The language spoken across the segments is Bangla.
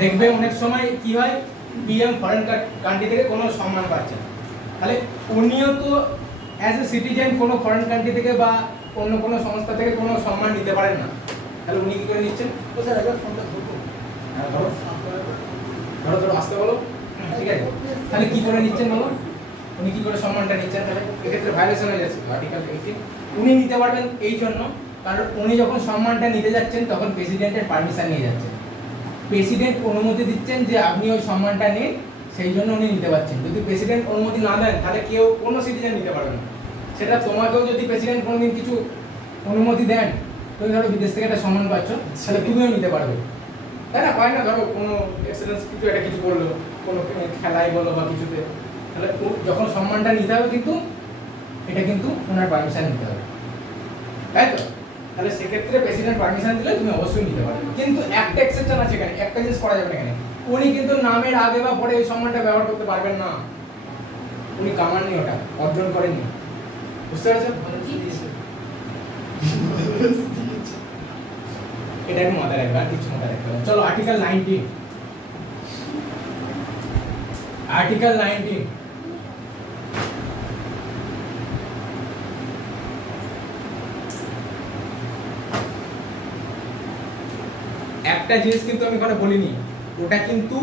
দেখবে অনেক সময় কি হয়, পিএম ফরেন কান্ট্রি থেকে কোনো সম্মান পাচ্ছে না, তাহলে উনিও তো অ্যাজ এ সিটিজেন কোনো ফরেন কান্ট্রি থেকে বা অন্য কোনো সংস্থা থেকে কোনো সম্মান নিতে পারেন না, তাহলে উনি কি করে নিচ্ছেন? তো স্যার একবার ফোনটা ধরো, হ্যাঁ ধরো ধরো ধরো আসতে বলো, ঠিক আছে? তাহলে কি করে নিচ্ছেন বলো, উনি কি করে সম্মানটা নিচ্ছেন? তাহলে এক্ষেত্রে ভায়োলেশন হয়ে যাচ্ছে আর্টিকেল 18। উনি নিতে পারবেন এই জন্য কারণ উনি যখন সম্মানটা নিতে যাচ্ছেন তখন প্রেসিডেন্টের পারমিশন নিয়ে যাচ্ছেন, প্রেসিডেন্ট অনুমতি দিচ্ছেন যে আপনি ওই সম্মানটা নিন, সেই জন্য উনি নিতে পারছেন। যদি প্রেসিডেন্ট অনুমতি না দেন তাহলে কেউ কোনো সিটিজেন নিতে পারবে না। সেটা তোমাকেও যদি প্রেসিডেন্ট কোনোদিন কিছু অনুমতি দেন, তুমি ধরো বিদেশ থেকে একটা সম্মান পাচ্ছ, তাহলে তুমিও নিতে পারবে, তাই না? পায় না? ধরো কোনো এক্সেলেন্স কিছু একটা কিছু করলো, কোনো খেলায় বলো বা কিছুতে, তাহলে যখন সম্মানটা নিতে হবে কিন্তু এটা কিন্তু ওনার পারমিশন নিতে হবে, তাই তো? তাহলে সেক্ষেত্রে প্রেসিডেন্ট পারমিশন দিলে তুমি অবশ্যই নিতে পারবে, কিন্তু একটা এক্সেপশন আছে এখানে, একটা জিনিস করা যাবে না এখানে, উনি কিন্তু নামের আগে বা পরে ওই সম্মানটা ব্যবহার করতে পারবেন না, উনি কামাননি, ওটা অর্জন করেননি, বুঝতে পারছেন? এটা একটু মাথায় রাখবে, আর কিছু মাথায় রাখবে। চলো আর্টিকেল 19, আর্টিকেল 19 একটা জিনিস কিন্তু আমি এখানে বলিনি, ওটা কিন্তু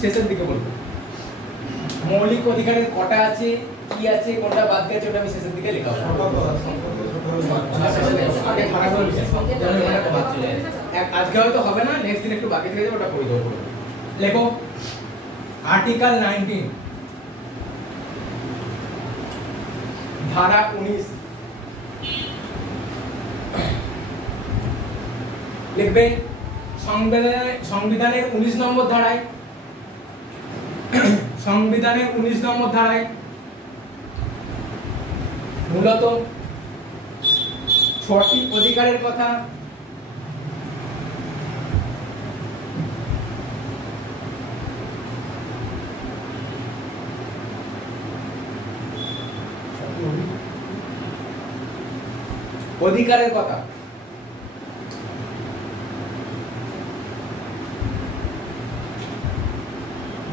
শেষের দিকে বলবো। মৌলিক অধিকারের কটা আছে, কি আছে, কোনটা বাদ গেছে, ওটা আমি শেষের দিকে লেখা হবে। আজকে হয়তো হবে না, নেক্সট দিন একটু বাকি থেকে যাবে, ওটা পড়ে দেবো। লেখো আর্টিকেল 19 ধারা 19 লিখবে সংবিধানের 19 নম্বর ধারায়, সংবিধানের 19 নম্বর ধারায় মূলত 6টি অধিকারের কথা অধিকারের কথা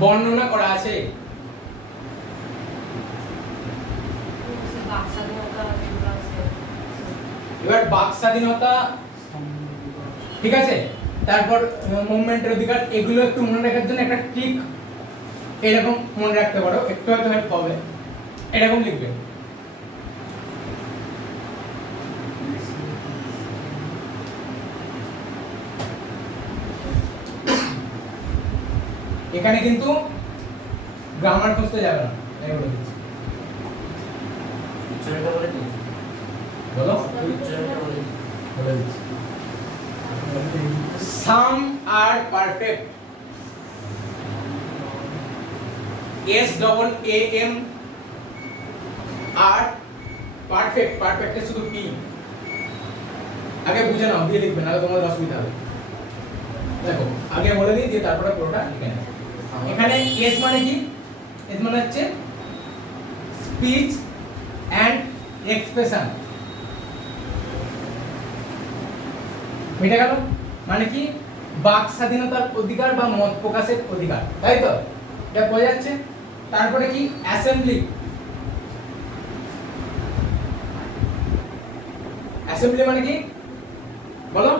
বর্ণনা করা আছে। এবার বাক স্বাধীনতা, ঠিক আছে, তারপর মুভমেন্টের অধিকার, এগুলো একটু মনে রাখার জন্য একটা ট্রিক এরকম মনে রাখতে পারো, একটু হয়তো হেল্প হবে। এরকম লিখবে, এখানে কিন্তু গ্রামার খুঁজতে যাবে না, এই বলে দিচ্ছি। বলো, বলে দিচ্ছি। Some are perfect. SAAM are perfect. Perfect এর শুধু P আগে বুঝে নাও, দিয়ে লিখবে, নাহলে তোমাদের অসুবিধা হবে। দেখো আগে বলে দিই, দিয়ে তারপরে পুরোটা লিখে নাও। এখানে S মানে কি? S মানে হচ্ছে স্পিচ এন্ড এক্সপ্রেশন, মিটে গেল। মানে কি? বাক স্বাধীনতার অধিকার বা মত প্রকাশের অধিকার, তাই তো? এটা বোঝা যাচ্ছে। তারপরে কি? অ্যাসেম্বলি, অ্যাসেম্বলি মানে কি বলো?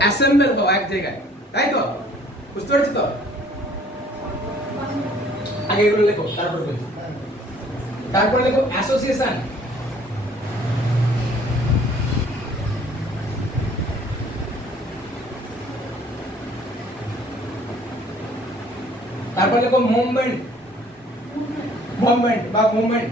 অ্যাসেম্বল হও এক জায়গায়, তাই তো? বুঝতে পারছো তো? আগে এগুলো লেখো, তারপরে বলছি। তারপরে লেখো অ্যাসোসিয়েশন, তারপরে লেখো মুভমেন্ট, মুভমেন্ট বা মুভমেন্ট,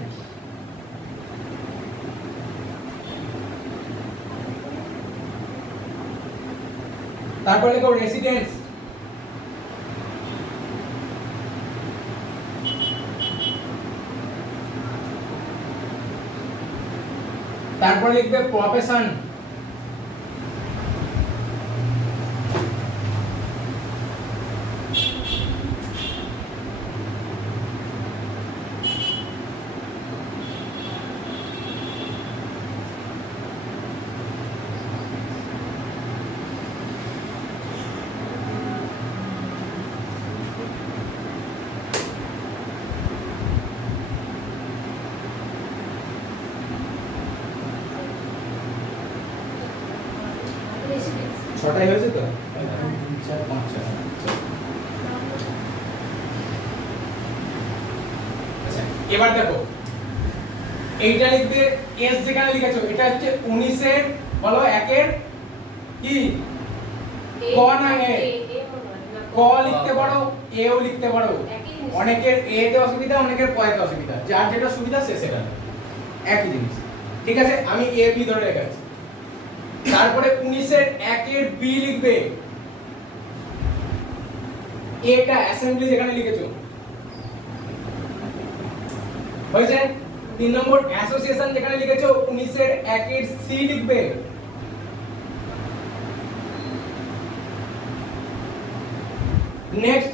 তারপরে লেখো রেসিডেন্স, তারপরে লিখবে প্রফেশন, ছটাই হয়েছে তো 3 4 5 6। আচ্ছা এবার দেখো এইটা লিখবে এস যেখানে লিখেছো এটা হচ্ছে 19 এর বলো 1 এর কি ক না এ ক লিখতে পারো এও লিখতে পারো, অনেকের এ তে অসুবিধা অনেকের ক তে অসুবিধা, যার যেটা সুবিধা সে সেটা একই জিনিস। ঠিক আছে আমি এ বি ধরে রেখেছি। তারপরে 19 এর 1 এর বি লিখবে, এটা অ্যাসেম্বলি যেখানে লিখেছো হয়েছে। 3 নম্বর অ্যাসোসিয়েশন যেখানে লিখেছো 19 এর 1 এর সি লিখবে। নেক্সট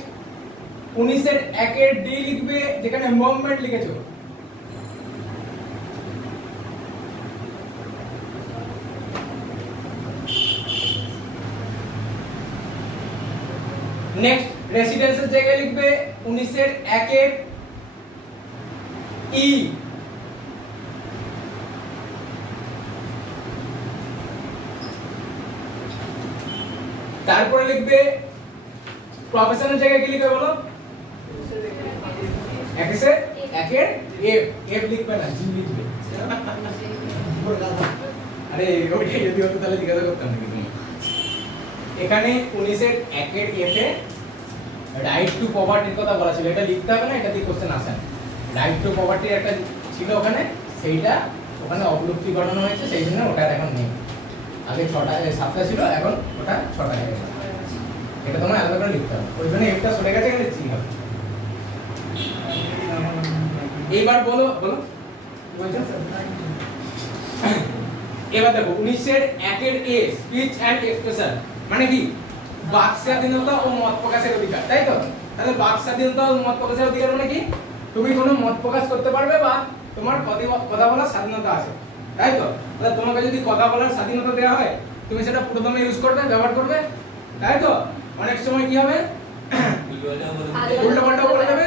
19 এর 1 এর ডি লিখবে যেখানে মুভমেন্ট লিখেছো। নেক্সট রেসিডেন্সের জায়গায় লিখবে 19 এর 1 এর ই। তারপরে লিখবে প্রফেশনের জায়গায় কি লিখবে বলো, 1 এর এফ, এফ লিখবে না জি লিখবে। আরে ওইটাই যদি হতো তাহলে জিজ্ঞাসা করতাম নাকি তুমি। এখানে 19 এর 1 এর এফ এ রাইট টু প্রপার্টির কথা বলা ছিল, এটা লিখতে হবে না, এটা দিয়ে কোশ্চেন আসে না। রাইট টু প্রপার্টির একটা ছিল ওখানে, সেইটা ওখানে অবলুপ্তি ঘটানো হয়েছে, সেই জন্য ওটা এখন নেই। আগে 6টা 7টা ছিল, এখন ওটা 6টা হয়ে গেছে। এটা তোমার আলাদা করে লিখতে হবে, ওই জন্য একটা সরে গেছে, এখানে চিহ্ন হবে। এইবার বলো বলো বলছো। এবার দেখো 19 এর 1 এর এ স্পিচ এন্ড এক্সপ্রেশন মানে কি বাক স্বাধীনতা ও মত প্রকাশের অধিকার, তাই তো? তাহলে বাক স্বাধীনতা ও মত প্রকাশের অধিকার মানে কি তুমি কোনো মত প্রকাশ করতে পারবে বা তোমার কথা বলার স্বাধীনতা আছে, তাই তো? তাহলে তোমাকে যদি কথা বলার স্বাধীনতা দেওয়া হয় তুমি সেটা পুরোদমে ইউজ করবে, ব্যবহার করবে, তাই তো? অনেক সময় কি হবে উল্টো পাল্টা বলে যাবে,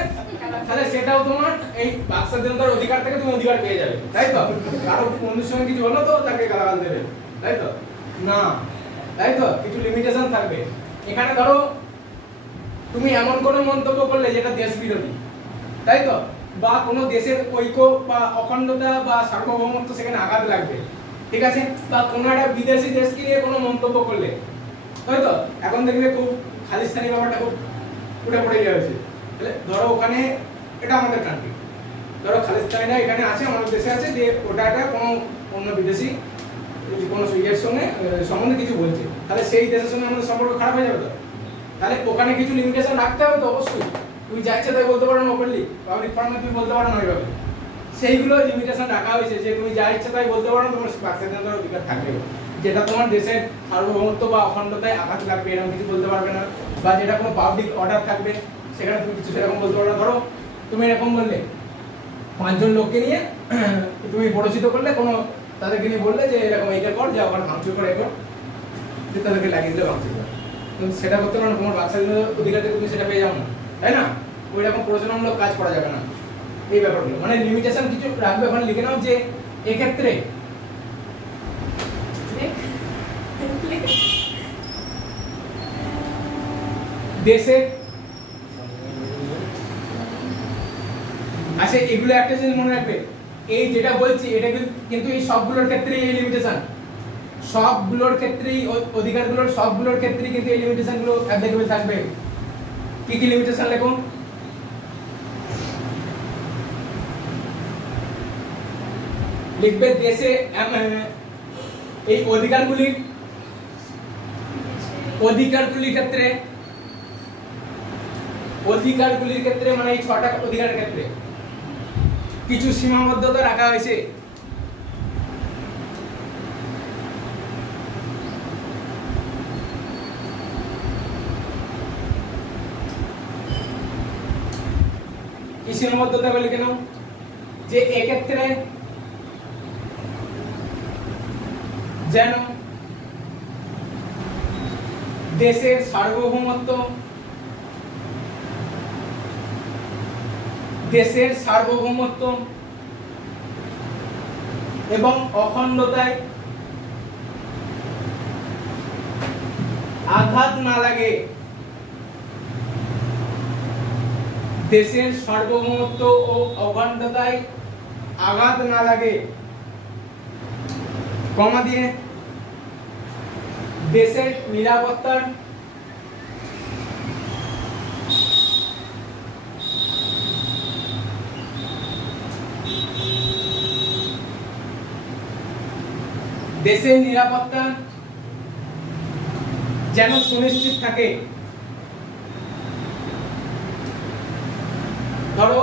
তাহলে সেটাও তোমার এই বাক স্বাধীনতার অধিকার থেকে তুমি অধিকার পেয়ে যাবে, তাই তো? কারো বন্ধুর সঙ্গে কিছু হলো তো তাকে গালাগাল দেবে, তাই তো? না, তাই তো? কিছু লিমিটেশন থাকবে। এখানে ধরো তুমি এমন কোনো মন্তব্য করলে যেটা দেশ বিরোধী, তাই তো? বা কোনো দেশের ঐক্য বা অখণ্ডতা বা সার্বভৌমত্ব সেখানে আঘাত লাগবে, ঠিক আছে? বা কোনো একটা বিদেশি দেশকে নিয়ে কোনো মন্তব্য করলে, তাই তো? এখন দেখবে খুব খালিস্তানি ব্যাপারটা খুব উঠে পড়ে যাচ্ছে। তাহলে ধরো ওখানে এটা আমাদের কান্ট্রি, ধরো খালিস্তানিরা এখানে আছে, আমাদের দেশে আছে, যে ওটা কোনো অন্য বিদেশি কোনো ইয়ের সঙ্গে সম্বন্ধে কিছু বলছে, তাহলে সেই দেশের সঙ্গে আমাদের সম্পর্ক খারাপ হয়ে যাবে তো? তাহলে ওখানে কিছু লিমিটেশন রাখতে হবে তো অবশ্যই। তুমি যা ইচ্ছা তাই বলতে পারো না, ওপেনলি পাবলিক ফোরামে তুমি বলতে পারো না ওইভাবে। সেইগুলো লিমিটেশন রাখা হয়েছে যে তুমি যা ইচ্ছা তাই বলতে পারো না, তোমার বাক স্বাধীনতার অধিকার থাকবে, যেটা তোমার দেশের সার্বভৌমত্ব বা অখণ্ডতায় আঘাত লাগবে এরকম কিছু বলতে পারবে না, বা যেটা কোনো পাবলিক অর্ডার থাকবে সেখানে তুমি কিছু সেরকম বলতে পারবে না। ধরো তুমি এরকম বললে 5 জন লোককে নিয়ে তুমি পরিচিত করলে, কোনো তাদেরকে নিয়ে বললে যে এরকম এইটা কর, যা ওখানে ভাঙচুর করে এরকম, যে তাদেরকে লাগিয়ে দিলে ভাঙচুর করে, তুমি সেটা করতে পারো না, তোমার বাক স্বাধীনতার অধিকার থেকে তুমি সেটা পেয়ে যাও না, তাই না? ওই রকম প্ররোচনামূলক কাজ করা যাবে না। এই ব্যাপারগুলো মানে লিমিটেশন কিছু রাখবে, ওখানে লিখে নাও যে এক্ষেত্রে দেশের আচ্ছা এগুলো একটা জিনিস মনে রাখবে, এই যেটা বলছি এটা কিন্তু এই সবগুলোর ক্ষেত্রে এই লিমিটেশন, সবগুলোর ক্ষেত্রেই অধিকারগুলোর সবগুলোর ক্ষেত্রেই কিন্তু এই লিমিটেশনগুলো অ্যাপ্লিকেবল থাকবে। কি কি লিমিটেশন লেখো, লিখবে দেশে এই অধিকারগুলির ক্ষেত্রে মানে এই 6টা অধিকারের ক্ষেত্রে কিছু সীমাবদ্ধতা রাখা হয়েছে। কি সীমাবদ্ধতা লিখে নাও যে এক্ষেত্রে যেন দেশের সার্বভৌমত্ব এবং অখণ্ডতায় আঘাত না লাগে, দেশের সার্বভৌমত্ব ও অখণ্ডতায় আঘাত না লাগে, কমা দিয়ে দেশের নিরাপত্তার দেশের নিরাপত্তা যেন সুনিশ্চিত থাকে। ধরো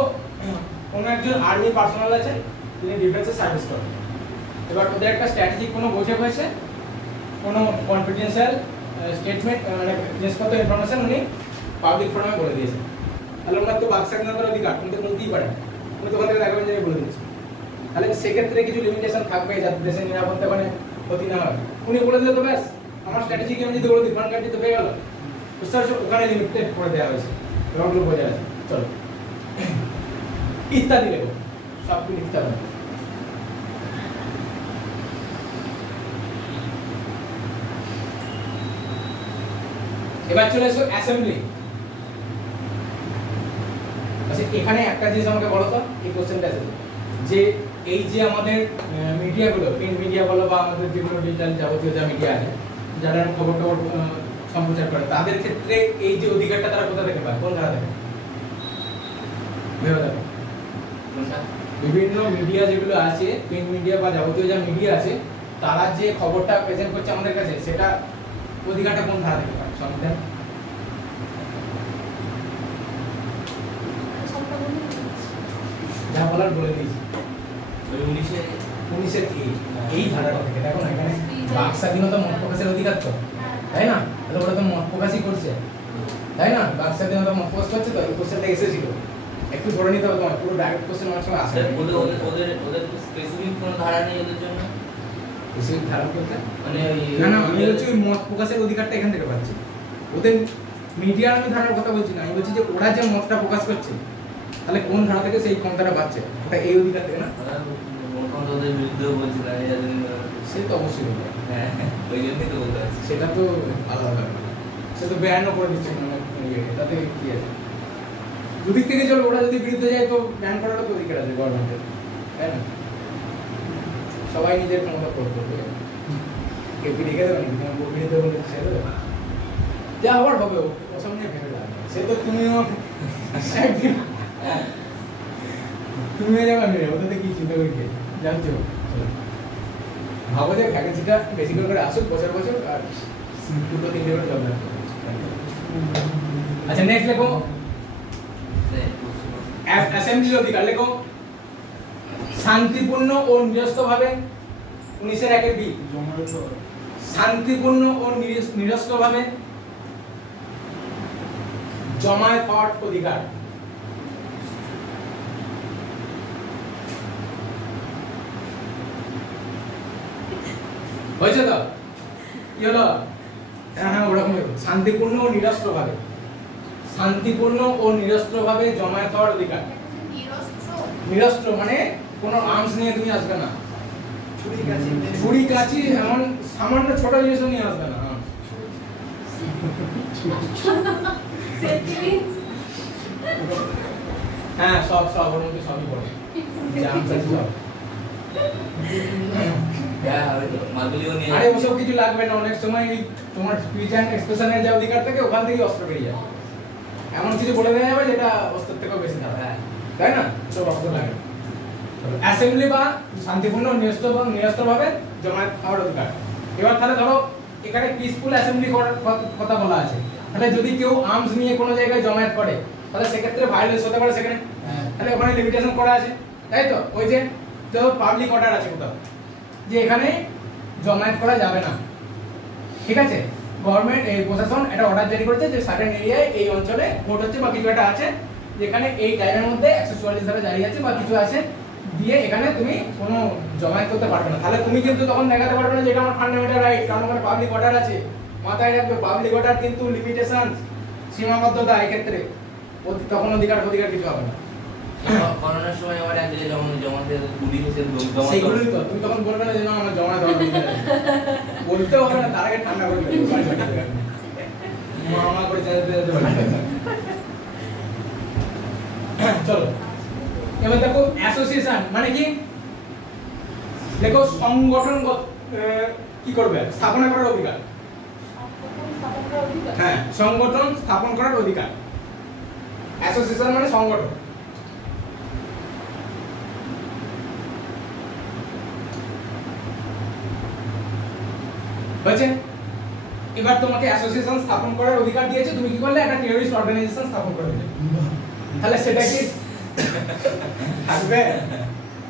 কোনো একজন আর্মি পার্সোনাল আছে, তিনি ডিফেন্সে সার্ভিস করেন, এবার ওদের একটা স্ট্র্যাটেজিক কোনো বৈঠক হয়েছে, কোনো কনফিডেন্সিয়াল স্টেটমেন্ট মানে জিনিসপত্র ইনফরমেশন উনি পাবলিক ফোরামে বলে দিয়েছেন, তাহলে ওনার তো বাক স্বাধীনতার অধিকার, উনি তো বলতেই পারেন, উনি তো ওখান থেকে দেখাবেন যে বলে দিয়েছেন, তাহলে সেক্ষেত্রে কিছু লিমিটেশন থাকবে যাতে দেশের নিরাপত্তা মানে ক্ষতি না হয়। উনি বলে দিলে তো ব্যাস, আমার স্ট্র্যাটেজিকে আমি যদি বলে দিই ফরেন কান্ট্রি তো পেয়ে গেল, বুঝতে পারছো, ওখানে লিমিটেড করে দেওয়া হয়েছে, রংগুলো বোঝা আছে। চলো ইত্যাদি লেখো, সবগুলো লিখতে হবে। এবার চলে এসো অ্যাসেম্বলি। আচ্ছা এখানে একটা জিনিস আমাকে বলো তো, এই কোশ্চেনটা আছে যে এই যে আমাদের মিডিয়াগুলো, প্রিন্ট মিডিয়া বলো বা আমাদের যেগুলো ডিজিটাল যাবতীয় যা মিডিয়া আছে, যারা খবর টবর সম্প্রচার করে, তাদের ক্ষেত্রে এই যে অধিকারটা তারা কোথা থেকে পায়, কোন ধারা থেকে? ভেবে দেখো, বিভিন্ন মিডিয়া যেগুলো আছে, প্রিন্ট মিডিয়া বা যাবতীয় যা মিডিয়া আছে, তারা যে খবরটা প্রেজেন্ট করছে আমাদের কাছে, সেটা অধিকারটা কোন ধারা থেকে পায়? সংবিধান যা বলার বলে দিয়েছি, 19-এর এই ধারাটা থেকে। দেখো না এখানে বাক স্বাধীনতা, মত প্রকাশের অধিকার তো, তাই না? তাহলে ওরা তো মত প্রকাশই করছে, তাই না? বাক স্বাধীনতা মত প্রকাশ করছে, তো এই কোশ্চেনটা এসেছিল, একটু ধরে নিতে হবে তোমার, পুরো ডাইরেক্ট কোশ্চেন আমার সঙ্গে আসে। ওদের স্পেসিফিক কোনো ধারা নেই ওদের জন্য, স্পেসিফিক ধারা বলতে মানে না আমি বলছি ওই মত প্রকাশের অধিকারটা এখান থেকে পাচ্ছি। ওদের মিডিয়ার আমি ধারার কথা বলছি না, আমি বলছি যে ওরা যে মতটা প্রকাশ করছে, তাহলে কোন ধারা থেকে সেই ক্ষমতাটা পাচ্ছে, ওটা এই অধিকার থেকে না? ওদের বিরুদ্ধেও বলছিল, সে তো অবশ্যই বলবে, হ্যাঁ ওই জন্যই তো বলতে পারছি, সেটা তো আলাদা ব্যাপার, সে তো ব্যানও করে দিচ্ছে তাতে কি আছে। দুদিক থেকে চলো, ওরা যদি বিরুদ্ধে যায় তো ব্যান করারও তো অধিকার আছে গভর্নমেন্টের, তাই না? সবাই নিজের ক্ষমতা প্রয়োগ করবে, কেউ কি রেখে দেবে নাকি তোমার বিরুদ্ধে বলে ছেড়ে দেবে? যা হওয়ার হবে, ওসব নিয়ে ভেবে যাবে, সে তো তুমিও তুমিও যাবে, আমি ওটাতে কি চিন্তা করি জানছো। ভাবো যে ভ্যাকেন্সিটা বেশি করে আসুক বছর বছর, আর 2-3 করে জব লাগবে। আচ্ছা নেক্সট লেখো অ্যাসেম্বলির অধিকার। লেখো শান্তিপূর্ণ ও নিরস্ত্রভাবে, 19-এর বি, শান্তিপূর্ণ ও নিরস্ত্রভাবে জমায়েত হওয়ার অধিকার। হয়েছে তো? কি হলো? হ্যাঁ ওরকম শান্তিপূর্ণ ও নিরস্ত্রভাবে, শান্তিপূর্ণ ও নিরস্ত্রভাবে জমায়েত হওয়ার অধিকার। নিরস্ত্র মানে কোনো আর্মস নিয়ে তুমি আসবে না, ছুরি কাঁচি এমন সামান্য ছোট জিনিস নিয়ে আসবে না। হ্যাঁ সব ওর মধ্যে সবই পড়ে, সব। আরে ওসব কিছু লাগবে না, অনেক সময় তোমার স্পিচ এন্ড এক্সপ্রেশনের যে অধিকার থাকে ওখান থেকে অস্ত্র বেরিয়ে যায়, এমন কিছু বলে দেওয়া যাবে যেটা অস্ত্রের থেকেও বেশি থাকে, তাই না? সব অস্ত্র লাগে। অ্যাসেম্বলি বা শান্তিপূর্ণ নিরস্ত্রভাবে জমায়েত হওয়ার অধিকার। এবার তাহলে ধরো এখানে পিসফুল অ্যাসেম্বলি করার কথা বলা আছে, তাহলে যদি কেউ আর্মস নিয়ে কোনো জায়গায় জমায়েত করে, তাহলে সেক্ষেত্রে ভায়োলেন্স হতে পারে সেখানে, তাহলে ওখানে লিমিটেশন করা আছে, তাই তো? ওই যে পাবলিক অর্ডার আছে কোথাও যে এখানে জমায়েত করা যাবে না, ঠিক আছে? গভর্নমেন্ট এই প্রশাসন একটা অর্ডার জারি করেছে যে সার্টেন এরিয়ায় এই অঞ্চলে ভোট হচ্ছে বা কিছু একটা আছে, যেখানে এই টাইমের মধ্যে 144 ধারা জারি আছে বা কিছু আছে, দিয়ে এখানে তুমি কোনো জমায়েত করতে পারবে না। তাহলে তুমি কিন্তু তখন দেখাতে পারবে না যে এটা আমার ফান্ডামেন্টাল রাইট, কারণ ওখানে পাবলিক অর্ডার আছে। মাথায় রাখবে পাবলিক অর্ডার কিন্তু লিমিটেশন, সীমাবদ্ধতা, এই ক্ষেত্রে তখন অধিকার কিছু হবে না। করোনার সময় আবার এক জায়গায় জমা দিয়ে পুলিশ এসে জমা, সেগুলোই তো তুমি তখন বলবে না যে না আমার জমা দেওয়া বলতে হবে না, তার আগে ঠান্ডা করে দেবে। মামা করে চালাতে যেতে পারে। চলো এবার দেখো অ্যাসোসিয়েশন মানে কি, দেখো সংগঠন কি করবে, স্থাপনা করার অধিকার। হ্যাঁ, সংগঠন স্থাপন করার অধিকার। অ্যাসোসিয়েশন মানে সংগঠন। বুঝছেন? এবার তোমাকে অ্যাসোসিয়েশন স্থাপন করার অধিকার দিয়েছে, তুমি কি করলে, একটা টেররিস্ট অর্গানাইজেশন স্থাপন করে দিলে। তাহলে সেটা কি থাকবে?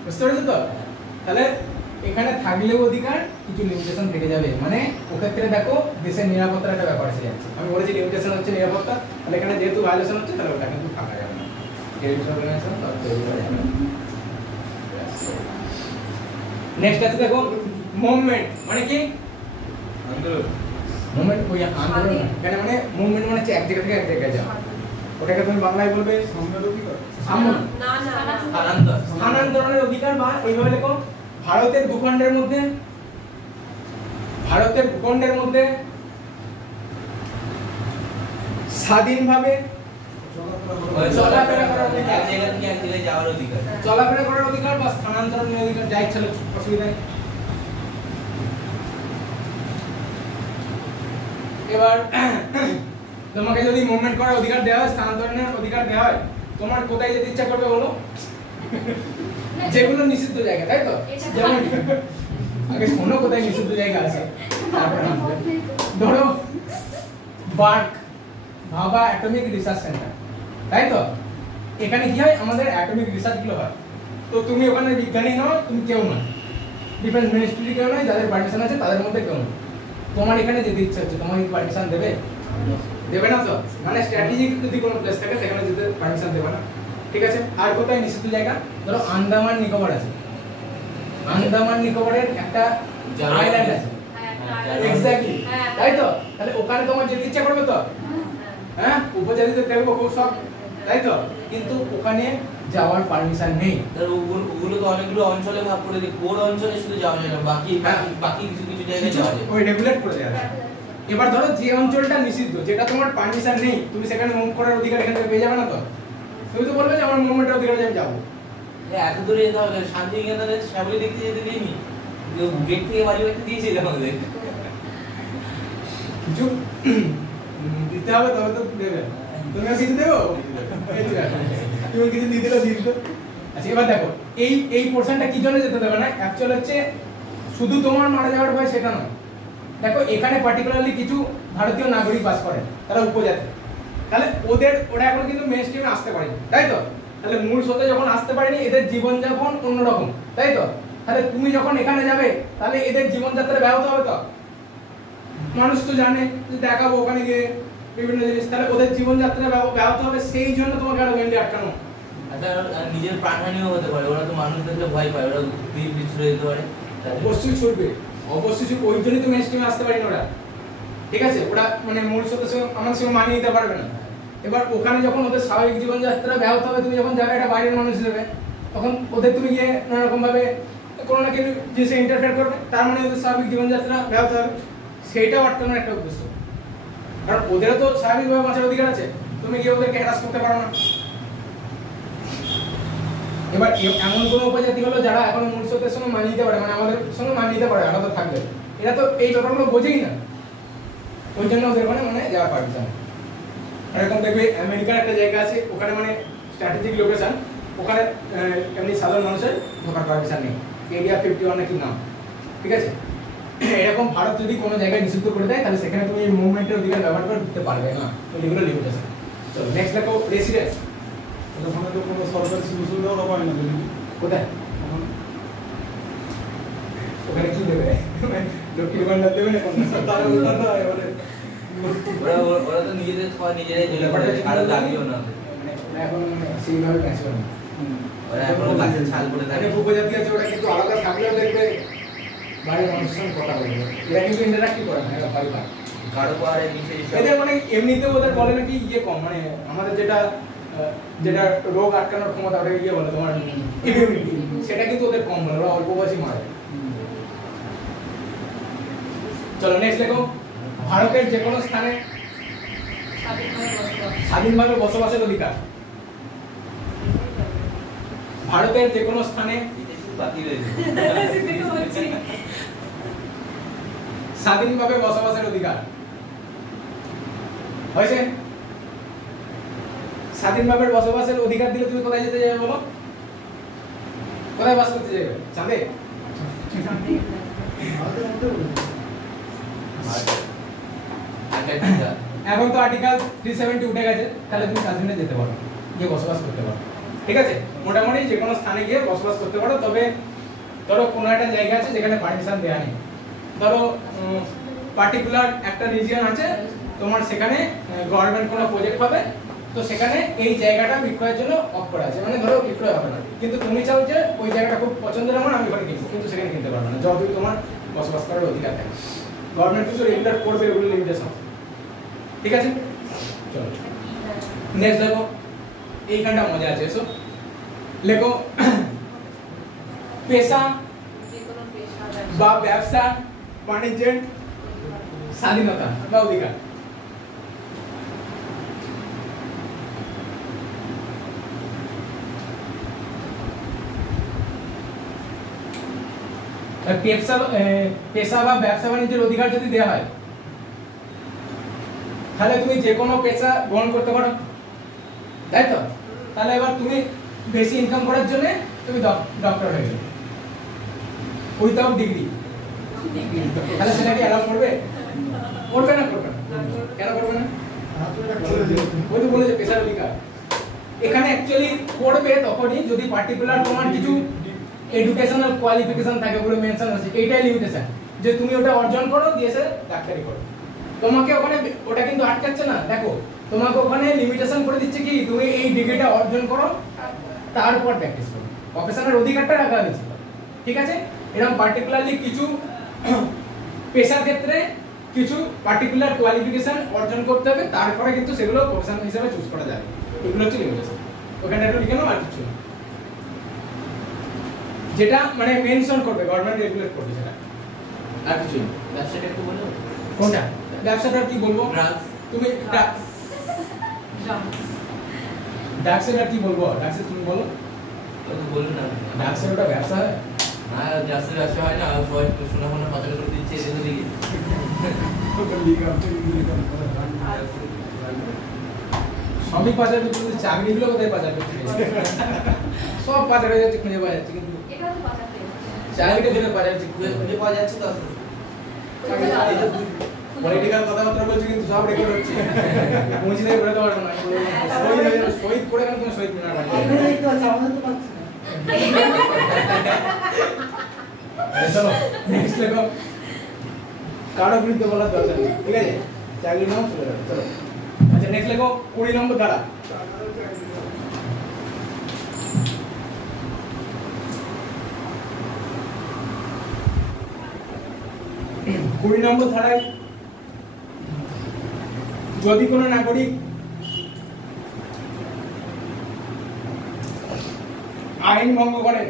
বুঝতে পেরেছো তো? তাহলে এখানে থাকলেও অধিকার, কিছু লিমিটেশন থেকে যাবে। মানে ওক্ষেত্রে দেখো দেশের নিরাপত্তার একটা ব্যাপার এসে যাচ্ছে। আমি বলেছি লিমিটেশন হচ্ছে নিরাপত্তা, তাহলে এখানে যেহেতু ভায়োলেশন হচ্ছে তাহলে ওটা কিন্তু থাকা যাবে না। টেররিস্ট অর্গানাইজেশন তৈরি করা যাবে না। নেক্সট আছে দেখো মুভমেন্ট মানে কি, মুভমেন্ট ওই আন্দোলন। এখানে মানে মুভমেন্ট মানে হচ্ছে এক জায়গা থেকে এক জায়গায় যাওয়া। ওটাকে তুমি বাংলায় বলবে স্থানান্তরণের অধিকার, বা এইভাবে লেখো ভারতের ভূখণ্ডের মধ্যে স্বাধীনভাবে চলাফেরা করার অধিকার, এক জায়গা থেকে এক জায়গায় যাওয়ার অধিকার, চলাফেরা করার অধিকার বা স্থানান্তরণের অধিকার, যা ইচ্ছা লোক, অসুবিধা নেই। এবার তোমাকে যদি মুভমেন্ট করার অধিকার দেওয়া হয়, স্থানান্তরণের অধিকার দেওয়া হয়, তোমার কোথায় যেতে ইচ্ছা করবে বলো? যেগুলো নিষিদ্ধ জায়গা, তাই তো? যেমন আগে শোনো কোথায় নিষিদ্ধ জায়গা আছে, ধরো বার্ক ভাবা অ্যাটমিক রিসার্চ সেন্টার, তাই তো? এখানে কি হয়, আমাদের অ্যাটমিক রিসার্চ গুলো হয়। তো তুমি ওখানে বিজ্ঞানী নও, তুমি কেউ নয়, ডিফেন্স মিনিস্ট্রি কেউ নয়, যাদের পারমিশন আছে তাদের মধ্যে কেউ নয়। তোমার এখানে যেতে ইচ্ছা হচ্ছে, তোমার কি পারমিশন দেবে? দেবে না তো। মানে স্ট্র্যাটেজিক যদি কোনো প্লেস থাকে সেখানে যেতে পারমিশন দেবে না। ঠিক আছে? আর কোথায় নিষিদ্ধ জায়গা? ধরো আন্দামান নিকোবর আছে, আন্দামান নিকোবরের একটা আইল্যান্ড আছে, এক্স্যাক্টলি, তাই তো? তাহলে ওখানে তোমার যেতে ইচ্ছা করবে তো? হ্যাঁ, উপজাতিদের দেখবো খুব সব, তাই তো? কিন্তু ওখানে যাওয়ার পারমিশন নেই। তাহলে ওগুলো তো অনেকগুলো অঞ্চলে ভাগ করে দিই, কোন অঞ্চলে শুধু যাওয়া যায় না, বাকি কিছু কিছু জায়গায় যাওয়া যায়, ওই রেগুলেট করে দেওয়া যায়। এবার ধরো যে অঞ্চলটা নিষিদ্ধ, যেটা তোমার পারমিশন নেই, তুমি সেখানে মুভ করার অধিকার এখান থেকে পেয়ে যাবে না তো? তুমি তো বলবে যে আমার মুভমেন্টের অধিকার আমি যাবো। এত দূরে যেতে হবে, শান্তিনিকেতনের শ্যামলী দেখতে যেতে দিইনি, গেট থেকে বাড়ি বাড়িতে দিয়েছিল আমাদের। কিছু দিতে হবে তবে তো দেবে। তুমি কিছু দেবো, তুমি কিছু দিতে দিলে দিত। আচ্ছা এবার দেখো এই পোরশনটা কি জন্য যেতে দেবে না? অ্যাকচুয়াল হচ্ছে শুধু তোমার মারা যাওয়ার ভয় সেটা নয়। দেখো এখানে পার্টিকুলারলি কিছু ভারতীয় নাগরিক বাস করে, তারা উপজাতি। তাহলে ওরা এখন কিন্তু মেইন স্ট্রিমে আসতে পারেনি, তাই তো? তাহলে মূল স্রোতে যখন আসতে পারেনি, এদের জীবনযাপন অন্যরকম, তাই তো? তাহলে তুমি যখন এখানে যাবে, তাহলে এদের জীবনযাত্রা ব্যাহত হবে তো? মানুষ তো জানে যে দেখাবো ওখানে গিয়ে বিভিন্ন জিনিস, তাহলে ওদের জীবনযাত্রা ব্যাহত হবে, সেই জন্য তোমাকে আরো মেনলি আটকানো। আচ্ছা, নিজের প্রাণহানিও হতে পারে, ওরা তো মানুষ দেখলে ভয় পায়, ওরা ছুড়ে দিতে পারে। অবশ্যই ছুটবে, অবশ্যই ছুটবে, ওই জন্যই তো মেইন স্ট্রিমে আসতে পারেনি ওরা। ঠিক আছে? ওরা মানে মূল স্রোতের সঙ্গে আমাদের সঙ্গে মানিয়ে নিতে পারবে না। এবার ওখানে যখন ওদের স্বাভাবিক জীবনযাত্রা ব্যাহত হবে, তুমি যখন যাবে একটা বাইরের মানুষ হিসেবে, তখন ওদের তুমি গিয়ে নানা রকম ভাবে কোনো না কিছু জিনিসে ইন্টারফেয়ার করবে, তার মানে ওদের স্বাভাবিক জীবনযাত্রা ব্যাহত হবে। সেইটাও আটকানোর একটা উদ্দেশ্য, কারণ ওদেরও তো স্বাভাবিকভাবে বাঁচার অধিকার আছে, তুমি গিয়ে ওদেরকে হ্যারাস করতে পারো না। এবার এমন কোনো উপজাতি হলো যারা এখন মূল স্রোতের সঙ্গে মানিয়ে নিতে পারে, মানে আমাদের সঙ্গে মানিয়ে নিতে পারে, আলাদা থাকবে, এরা তো এই ব্যাপারগুলো বোঝেই না, ওই জন্য ওদের মানে যাওয়ার পারমিশন। এরকম দেখবে আমেরিকার একটা জায়গা আছে, ওখানে মানে স্ট্র্যাটেজিক লোকেশন, ওখানে এমনি সাধারণ মানুষের ঢোকার পারমিশন নেই, এরিয়া 51 নাকি নাম। ঠিক আছে? এরকম ভারত যদি কোনো জায়গায় নিষিদ্ধ করে দেয়, তাহলে সেখানে তুমি মুভমেন্টের অধিকার ব্যবহার করে ঢুকতে পারবে না, তো এগুলো লিমিটেশন। চলো নেক্সট দেখো রেসিডেন্স। ওখানে তো কোনো সরকারি সুযোগ ওরা পায় না, কোথায়? ওখানে কি দেবে? লক্ষ্মীর ভান্ডার দেবে না? তারা না এবারে ওরা তো নিজেদের খাওয়া নিজেরাই তৈরি করে, কারো দাবিও না, মানে এখন মানে সেইভাবে ট্রান্সফার না। ওরা এখনো গাছের ছাল করে থাকে। উপজাতি আছে, ওরা কিন্তু আলাদা থাকলেও দেখবে বাইরের মানুষের সঙ্গে কথা বলবে, এরা কিন্তু ইন্টারাক্টই করে না, এরা ভয় পায়। কারো পাহাড়ে নিচে এদের মানে এমনিতেও ওদের বলে নাকি ইয়ে কম, মানে আমাদের যেটা রোগ আটকানোর ক্ষমতা, ওটা ইয়ে বলে তোমার ইমিউনিটি, সেটা কিন্তু ওদের কম বলে, ওরা অল্প বয়সী মারে। চলো নেক্সট দেখো ভারতের যে কোনো স্থানে স্বাধীনভাবে বসবাসের অধিকার ভারতের যে কোনো স্থানে স্বাধীনভাবে বসবাসের অধিকার হয়েছে। স্বাধীনভাবে বসবাসের অধিকার দিলে তুমি কোথায় যেতে যাবে বলো? কোথায় বাস করতে যাবে? চাঁদে? এখন তো আর্টিকেল 370 উঠে গেছে, তাহলে তুমি কাশ্মীরে যেতে পারো, গিয়ে বসবাস করতে পারো। ঠিক আছে, মোটামুটি যে কোনো স্থানে গিয়ে বসবাস করতে পারো। তবে ধরো কোনো একটা জায়গা আছে যেখানে পারমিশন দেওয়া নেই, ধরো পার্টিকুলার একটা রিজিয়ন আছে তোমার, সেখানে গভর্নমেন্ট কোনো প্রজেক্ট হবে, তো সেখানে এই জায়গাটা বিক্রয়ের জন্য অফ করা আছে, মানে ধরো বিক্রয় হবে না, কিন্তু তুমি চাও যে ওই জায়গাটা খুব পছন্দের আমার, আমি ওখানে কিনবো, কিন্তু সেখানে কিনতে পারবে না যতদিন তোমার বসবাস করার অধিকার থাকে। গভর্নমেন্ট কিছু রেগুলেট করবে, এগুলো লিমিটেশন। ঠিক আছে, চলো নেক্সট দেখো, এইখানটা মজা আছে। এসো লেখো পেশা বা ব্যবসা বাণিজ্যের স্বাধীনতা বা অধিকার। পেশা বা ব্যবসা বাণিজ্যের অধিকার যদি দেওয়া হয়, তাহলে তুমি যে কোনো পেশা গ্রহণ করতে পারো, তাই তো? তাহলে এবার তুমি বেশি ইনকাম করার জন্য তুমি ডক্টর হয়ে গেলে উইথাউট ডিগ্রি, তাহলে সেটাকে অ্যালাউ করবে? করবে না? করবে না? কেন করবে না? ওই তো বলেছে পেশার অধিকার। এখানে অ্যাকচুয়ালি করবে তখনই যদি পার্টিকুলার তোমার কিছু এডুকেশনাল কোয়ালিফিকেশন থাকে, বলে মেনশন আছে। এইটাই লিমিটেশন, যে তুমি ওটা অর্জন করো দিয়েছে ডাক্তারি করো। তোমাকে ওখানে ওটা কিন্তু আটকাচ্ছে না, দেখো তোমাকে ওখানে লিমিটেশন করে দিচ্ছে কি, তুমি এই ডিগ্রিটা অর্জন করো তারপর প্র্যাকটিস করো, প্রফেশনাল অধিকারটা রাখা হয়েছে। ঠিক আছে, এরকম পার্টিকুলারলি কিছু পেশার ক্ষেত্রে কিছু পার্টিকুলার কোয়ালিফিকেশন অর্জন করতে হবে, তারপরে কিন্তু সেগুলো প্রফেশন হিসেবে চুজ করা যাবে। এগুলো হচ্ছে লিমিটেশন। ওখানে একটু লিখে নাও, আর কিছু না, যেটা মানে মেনশন করবে, গভর্নমেন্ট রেগুলেট করবে সেটা, আর কিছু না। ব্যবসাটা একটু বলো। কোনটা? ব্যবসাটা কি বলবো? ড্রাগস। তুমি ড্রাগসের কি বলবো? ড্রাগসের তুমি বলো। তো বলুন না। ড্রাগসের ওটা ব্যবসা হয় না, ব্যবসা হয় না, সবাই সোনা ফোনা পাচার করে দিচ্ছে এদের দিকে। সবই পাচার করতে, চাকরিগুলো কোথায় পাচার করতে? সব পাচার হয়ে যাচ্ছে, খুঁজে পাওয়া যাচ্ছে, কিন্তু চাকরিটা কোথায় পাওয়া যাচ্ছে? খুঁজে পাওয়া যাচ্ছে তো। পলিটিক্যাল কথাবার্তা বলছি, কিন্তু সব রেকর্ড হচ্ছে। পৌঁছলে বেরোতে পারবো না, শহীদ করে কেন তুমি শহীদ মিনার বাড়ি? চলো নেক্সট লেখো। কারো বিরুদ্ধে বলার দরকার নেই, ঠিক আছে? চাকরি নাও, চলে যাবে। চলো আচ্ছা, নেক্সট লেখো 20 নম্বর ধারা। 20 নম্বর ধারায় যদি কোনো নাগরিক আইন ভঙ্গ করে,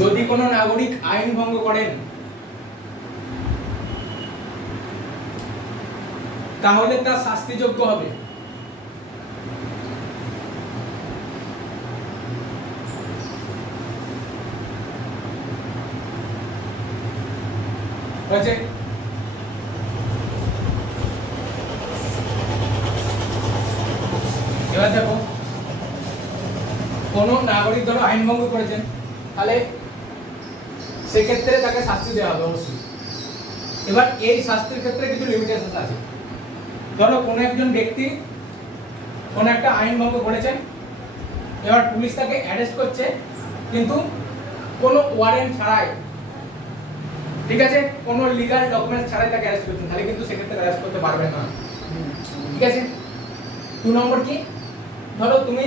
যদি কোনো নাগরিক আইন ভঙ্গ করেন, তাহলে তা শাস্তিযোগ্য হবে। হয়েছে? এবার দেখো, কোন নাগরিক ধরো আইন ভঙ্গ করেছেন, তাহলে সেক্ষেত্রে তাকে শাস্তি দেওয়া হবে অবশ্যই। এবার এই শাস্তির ক্ষেত্রে কিছু লিমিটেশন আছে। ধরো কোনো একজন ব্যক্তি কোন একটা আইন ভঙ্গ করেছেন, এবার পুলিশ তাকে অ্যারেস্ট করছে, কিন্তু কোনো ওয়ারেন্ট ছাড়াই, ঠিক আছে, কোনো লিগ্যাল ডকুমেন্টস ছাড়াই তাকে অ্যারেস্ট করছেন, তাহলে কিন্তু সেক্ষেত্রে অ্যারেস্ট করতে পারবেন না। ঠিক আছে? 2 নম্বর কি, ধরো তুমি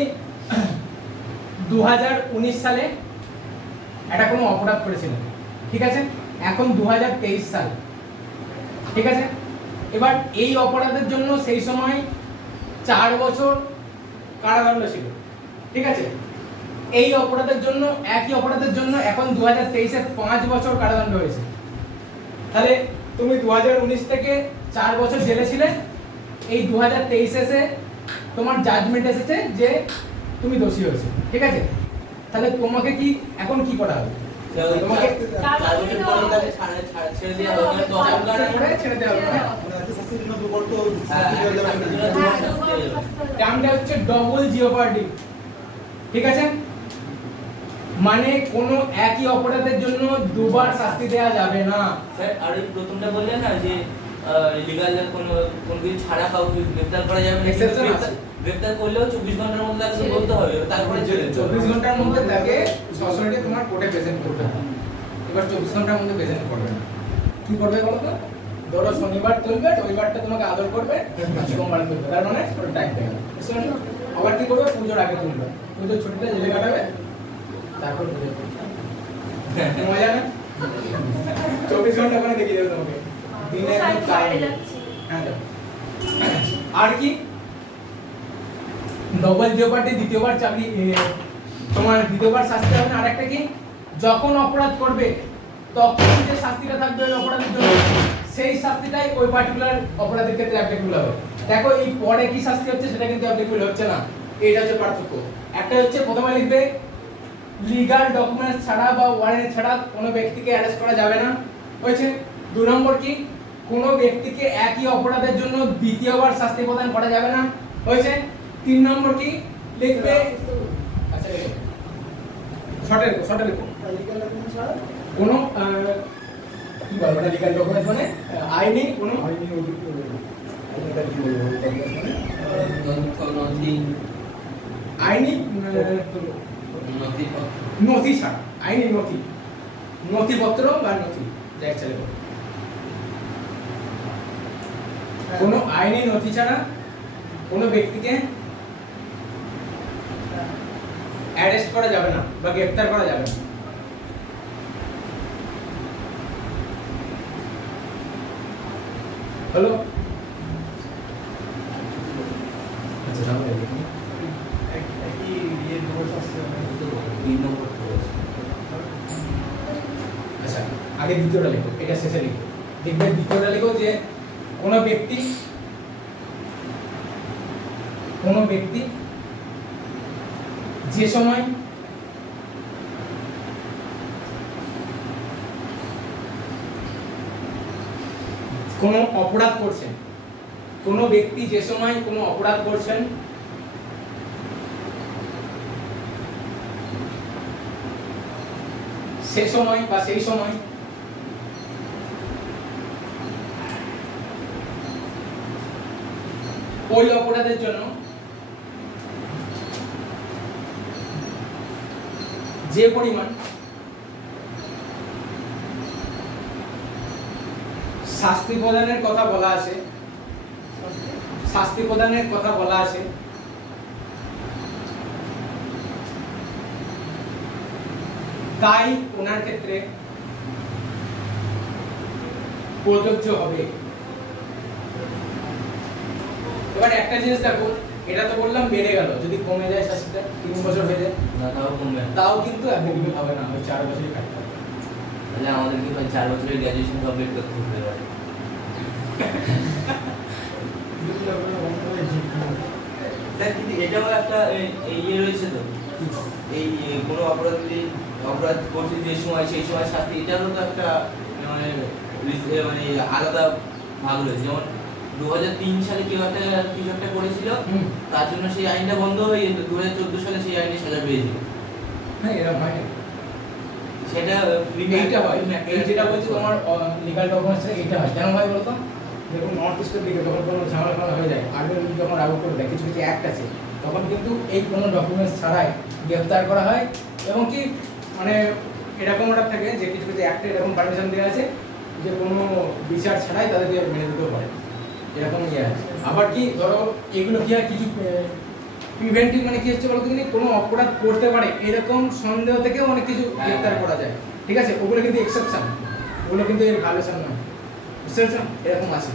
2019 সালে একটা কোনো অপরাধ করেছিলে, ঠিক আছে, এখন 2023 সাল, ঠিক আছে, এবার এই অপরাধের জন্য সেই সময় 4 বছর কারাদণ্ড ছিল, ঠিক আছে, এই অপরাধের জন্য, একই অপরাধের জন্য এখন 2023-এ 5 বছর কারাদণ্ড হয়েছে। তাহলে তুমি 2019 থেকে 4 বছর জেলে ছিলে, এই 2023 এসে তোমার জাজমেন্ট এসেছে যে তুমি দোষী হয়েছে, ঠিক আছে? তাহলে তোমাকে কি এখন কি করা হবে? তোমাকে ছেড়ে দেওয়া হবে, ছেড়ে দেওয়া হবে। মানে এত শাস্তি দিলে দুবার তো টার্মটা হচ্ছে ডবল জিওপার্ডি, ঠিক আছে? মানে কোনো একই অপরাধের জন্য দুবার শাস্তি দেওয়া যাবে না। স্যার আর এই প্রথমটা বললেন না যে লিগ্যাল কোনো কিছু ছাড়া কাউকে গ্রেফতার করা যাবে না, Exception আছে। গ্রেফতার করলেও 24 ঘন্টার মধ্যে তাকে বলতে হবে, তারপরে ছেড়ে দিতে হবে। 24 ঘন্টার মধ্যে তাকে সরাসরি তোমার কোর্টে প্রেজেন্ট করতে হবে। এবার 24 ঘন্টার মধ্যে প্রেজেন্ট করবে না, কি করবে বলো তো? ধরো শনিবার তুলবে, রবিবারটা তোমাকে আদর করবে, সোমবার তুলবে, তার মানে পুরো টাইম পেয়ে গেল। আবার কি করবে? পুজোর আগে তুলবে, পুজোর ছুটিতে জেলে কাটাবে, তারপর পুজো করবে। মজা না? 24 ঘন্টা করে দেখিয়ে দেবে তোমাকে, দিনে একদম চাই। হ্যাঁ যাও। আর কি ডবল জিওপার্ডি, দ্বিতীয়বার চাকরি, তোমার দ্বিতীয়বার শাস্তি হবে না। আরেকটা কি, যখন অপরাধ করবে তখন যে শাস্তিটা থাকবে ওই অপরাধের জন্য, সেই শাস্তিটাই ওই পার্টিকুলার অপরাধের ক্ষেত্রে অ্যাপ্লিকেবল হবে। দেখো এই পরে কি শাস্তি হচ্ছে সেটা কিন্তু অ্যাপ্লিকেবল হচ্ছে না, এইটা হচ্ছে পার্থক্য। একটা হচ্ছে প্রথমে লিখবে লিগ্যাল ডকুমেন্টস ছাড়া বা ওয়ারেন্ট ছাড়া কোনো ব্যক্তিকে অ্যারেস্ট করা যাবে না, হয়েছে। 2 নম্বর কি, কোনো ব্যক্তিকে একই অপরাধের জন্য দ্বিতীয়বার শাস্তি প্রদান করা যাবে না, হয়েছে। 3 নম্বর কি লিখবে, আচ্ছা লিখো শর্টে লিখো, কোনো কি বলবো এটা, লিগ্যাল ডকুমেন্টস মানে আইনি কোনো আইনি অধিকার আইনি নথি ছাড়া, আইনি নথিপত্র বা নথি যাই চলে, কোনো আইনি নথি ছাড়া কোনো ব্যক্তিকে অ্যারেস্ট করা যাবে না বা গ্রেফতার করা যাবে না। হলো? আচ্ছা তাহলে একই ইয়ে দুবার শাস্তি হবে। 3 নম্বর। আচ্ছা আগে দ্বিতীয়টা লিখো, এটা শেষে লিখো। দেখবে দ্বিতীয়টা লিখো যে কোনো ব্যক্তি যে সময় কোনো অপরাধ করছেন, কোনো ব্যক্তি যে সময় কোনো অপরাধ করছেন সে সময় বা সেই সময় ওই অপরাধের জন্য যে পরিমাণ শাস্তি প্রদানের কথা বলা আছে, তাই ওনার ক্ষেত্রে প্রযোজ্য হবে। এবার একটা জিনিস দেখো, এটা তো বললাম বেড়ে গেল, যদি কমে যায় শাস্তিটা 3 বছর হয়ে যায় না তাও কমবে না, তাও কিন্তু অ্যাপ্লিকেবল হবে না, ওই 4 বছরই কাটতে হবে। তাহলে আমাদেরকে 4 বছরের গ্র্যাজুয়েশন কমপ্লিট করতে হবে। স্যার কিন্তু এটাও একটা ইয়ে রয়েছে তো, এই কোনো অপরাধ করছে যে সময় সেই সময় শাস্তি, এটারও তো একটা মানে মানে আলাদা ভাগ রয়েছে। যেমন 2003 সালে কেউ কিছু একটা করেছিল, তার জন্য সেই আইনটা বন্ধ হয়ে যেত, 2014 সালে সেই আইনে সাজা পেয়েছিল। হ্যাঁ এরকম হয় না, সেটা এইটা হয়, এই যেটা বলছি তোমার লিগ্যাল ডকুমেন্টস এইটা হয়। কেন হয় বলতো, দেখুন নর্থ ইস্টের দিকে যখন কোনো ঝামেলা হয়ে যায়, আর্মি যখন লাগু করে দেয়, কিছু কিছু অ্যাক্ট আছে, তখন কিন্তু এই কোনো ডকুমেন্টস ছাড়াই গ্রেফতার করা হয়। এবং কি মানে এরকম একটা থাকে যে কিছু কিছু অ্যাক্টে এরকম পারমিশন দেওয়া আছে যে কোনো বিচার ছাড়াই তাদেরকে মেনে দিতেও পারে, এরকম ইয়ে আছে। আবার কি ধরো এগুলো কি হয়, কিছু প্রিভেন্টিভ মানে কি হচ্ছে বলতো, কোনো অপরাধ করতে পারে এরকম সন্দেহ থেকেও অনেক কিছু গ্রেফতার করা যায়, ঠিক আছে? ওগুলো কিন্তু এক্সেপশন, ওগুলো কিন্তু এর ভায়োলেশন নয়, বুঝতে পারছো? এরকম আছে।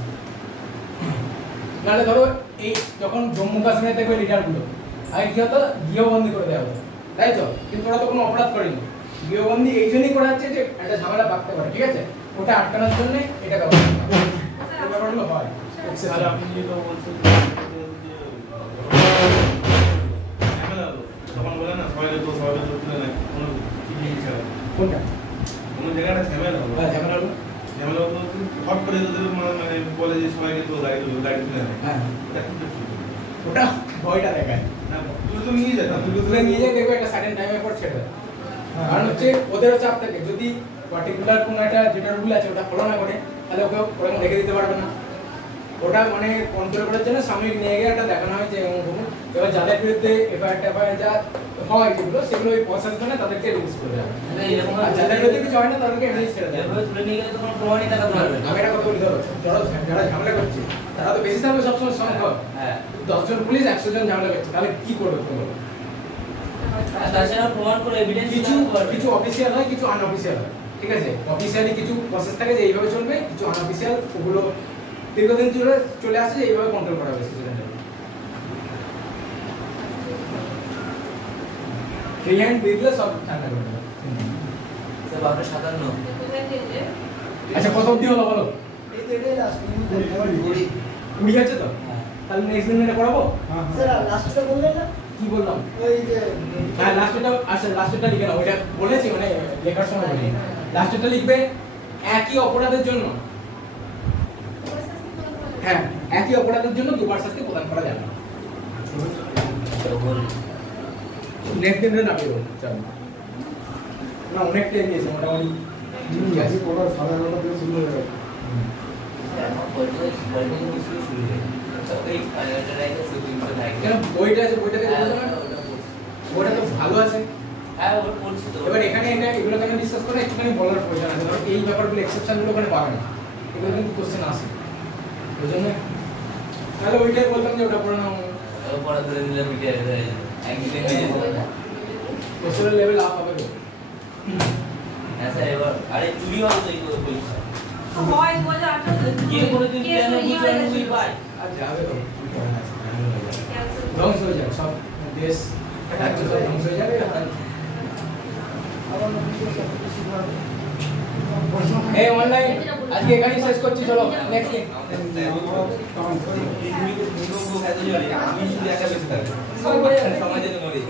নাহলে ধরো এই যখন জম্মু কাশ্মীরে দেখবে লিডারগুলো আগে কি হতো, গৃহবন্দী করে দেওয়া হতো, তাই তো? কিন্তু ওরা তো কোনো অপরাধ করেনি। গৃহবন্দী এই জন্যই করা হচ্ছে যে একটা ঝামেলা বাঁধতে পারে, ঠিক আছে? ওটা আটকানোর জন্য এটা ব্যবস্থা করা হয়। এই ব্যাপারগুলো হয়। তাহলে আপনি যেটা বলছেন ঝামেলা হলো, তখন বলে না সবাইকে তো তুলে নেয় কোনো চিঠি ছাড়া, কোনটা? কোনো জায়গাটা ঝামেলা হলো, ঝামেলা হলো? ঝামেলা হলো হট করে তোদের মানে বলে যে সবাইকে তো গাড়ি তুলে নেয়, হ্যাঁ, ওটা কিন্তু ঠিক না। ওটা ভয়টা দেখায়। না তুলে তো নিয়ে যেতাম, তুলে নিয়ে যায়, দেখবে একটা সার্টেন টাইমের পর ছেড়ে দেয়। কারণ হচ্ছে ওদেরও চাপ থাকে, যদি পার্টিকুলার কোনো একটা যেটা রুল আছে ওটা ফলো না করে তাহলে ওকে ওরকম রেখে দিতে পারবে না। ওটা মানে কন্ট্রোল করার জন্য সাময়িক নিয়ে গিয়ে একটা দেখানো হয় যে এবার যাদের বিরুদ্ধে এফআইআর যা হয় যেগুলো সেগুলো ওই প্রসেস জন্য তাদেরকে রিলিজ করে দেওয়া হয়। আর যাদের বিরুদ্ধে কিছু হয় না তাদেরকে রিলিজ ছেড়ে দেওয়া হয়। তুলে নিয়ে গেলে তো কোনো প্রমাণই দেখাতে পারবে না। আমি একটা কথা বলি, ধরো যারা ঝামেলা করছে তারা তো বেশি থাকবে সবসময় সংখ্যক। হ্যাঁ, 10 জন পুলিশ 100 জন ঝামেলা করছে, তাহলে কি করবে তোমরা? আর তাছাড়া প্রমাণ করে এভিডেন্স কিছু অফিসিয়াল হয়, কিছু আনঅফিসিয়াল হয়, ঠিক আছে? অফিসিয়ালি কিছু প্রসেস থাকে যে এইভাবে চলবে, কিছু আনঅফিসিয়াল ওগুলো দীর্ঘদিন চলে আসছে যে এইভাবে কন্ট্রোল করা হয়েছে সেখানে। ফ্রি হ্যান্ড দিলে সব ঠান্ডা করে দেবে। সব আপনার 57 আচ্ছা, কত অবধি হলো বলো? এই তো এটাই লাস্ট কুড়ি। 20 আছে তো? তাহলে নেক্সট দিন এটা করাবো? স্যার লাস্টটা বললেন না কি বললাম? ওই যে হ্যাঁ, লাস্টটা আচ্ছা লাস্টটা লিখে নাও, ওইটা বলেছি মানে লেখার সময় বলি। লাস্টটা লিখবে একই অপরাধের জন্য, হ্যাঁ একই অপরাধের জন্য দুবার শাস্তি প্রদান করা যাবে না। নেক্সট দিনে না বেরো চল না, অনেকটাই দিয়েছে মোটামুটি। ঠিক আছে, ওটা 11:30 থেকে শুরু হয়ে গেল। কেন বইটা আছে, বইটাতে বলতে না, বইটা তো ভালো আছে। হ্যাঁ, ওটা পড়ছি তো। এবার এখানে এগুলো কেন ডিসকাস করে একটুখানি বলার প্রয়োজন আছে, কারণ এই ব্যাপারগুলো এক্সেপশন গুলো ওখানে পাবে না, এগুলো কিন্তু কোশ্চেন আসে ওই জন্য। তাহলে ওইটাই বললাম যে ওটা পড়ে নাও, পড়া ধরে দিলে মিটে যাবে, একদিনে হয়ে যেতে। কোশ্চেনের লেভেল আপ হবে তো। হ্যাঁ স্যার, এবার আরে চুরি হবে তো এই পরীক্ষা। হয় 2018 কে করে দিন 93 পাই। আর যাবে তো, ধ্বংস হয়ে যাবে সব দেশ, রাজ্য সব ধ্বংস হয়ে যাবে। আবার নতুন করে সব কিছু শিখা হবে। এই অনলাইন আজকে এখানেই শেষ করছি, চলো নেক্সট দিন। আমি শুধু একা বেঁচে থাকবো, সমাজে তো মরে।